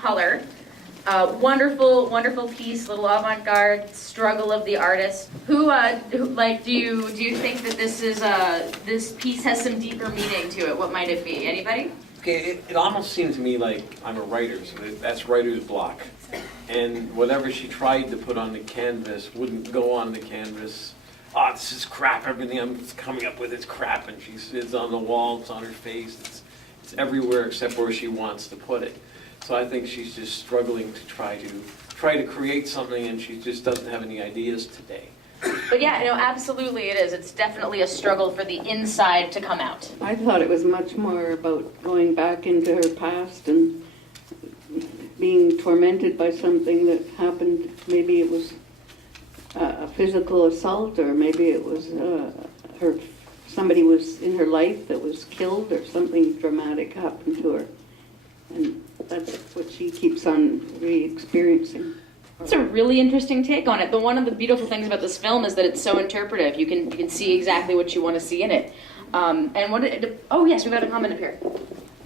color. Wonderful, wonderful piece, little avant-garde struggle of the artist. Like, do you think that this piece has some deeper meaning to it? What might it be? Anybody? Okay, it almost seemed to me like I'm a writer, so that's writer's block. And whatever she tried to put on the canvas wouldn't go on the canvas. Oh, this is crap, everything I'm coming up with is crap, and it's on the wall, it's on her face, it's everywhere except where she wants to put it. So I think she's just struggling to try to create something, and she just doesn't have any ideas today. But yeah, no, absolutely it is. It's definitely a struggle for the inside to come out. I thought it was much more about going back into her past and being tormented by something that happened. Maybe it was a physical assault, or maybe it was somebody was in her life that was killed, or something dramatic happened to her. And that's what she keeps on re-experiencing. It's a really interesting take on it. But one of the beautiful things about this film is that it's so interpretive. You can see exactly what you want to see in it. Oh yes, we've got a comment up here.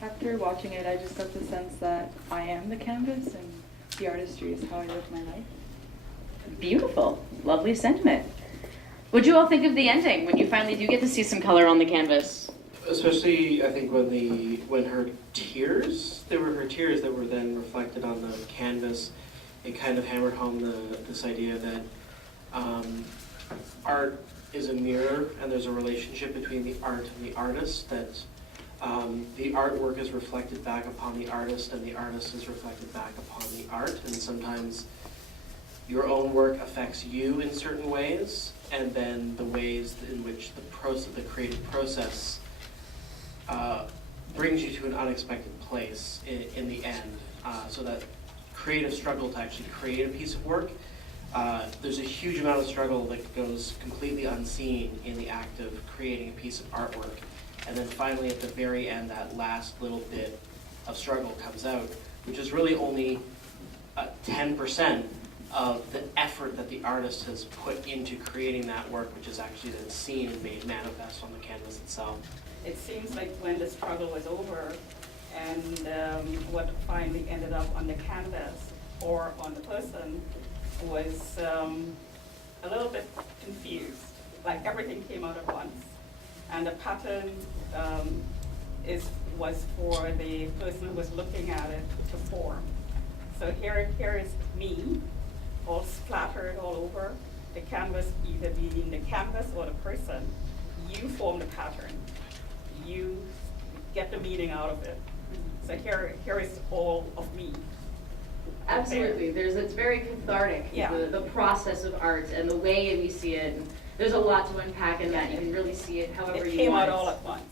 After watching it, I just got the sense that I am the canvas and the artistry is how I live my life. Beautiful, lovely sentiment. What'd you all think of the ending when you finally do get to see some color on the canvas? Especially, I think when her tears, they were her tears that were then reflected on the canvas. It kind of hammered home this idea that art is a mirror, and there's a relationship between the art and the artist. That the artwork is reflected back upon the artist, and the artist is reflected back upon the art. And sometimes your own work affects you in certain ways, and then the ways in which the creative process brings you to an unexpected place in the end. So that creative struggle to actually create a piece of work, there's a huge amount of struggle that goes completely unseen in the act of creating a piece of artwork. And then finally at the very end, that last little bit of struggle comes out, which is really only 10% of the effort that the artist has put into creating that work, which is actually then seen and made manifest on the canvas itself. It seems like when the struggle was over and what finally ended up on the canvas or on the person was a little bit confused. Like everything came out at once. And the pattern was for the person who was looking at it to form. So here is me, all splattered all over. The canvas either being the canvas or the person. You form the pattern. You get the meaning out of it. So here is all of me. Absolutely. It's very cathartic, Yeah. the process of art and the way we see it. And there's a lot to unpack in that. You can really see it however It you came want. out all at once.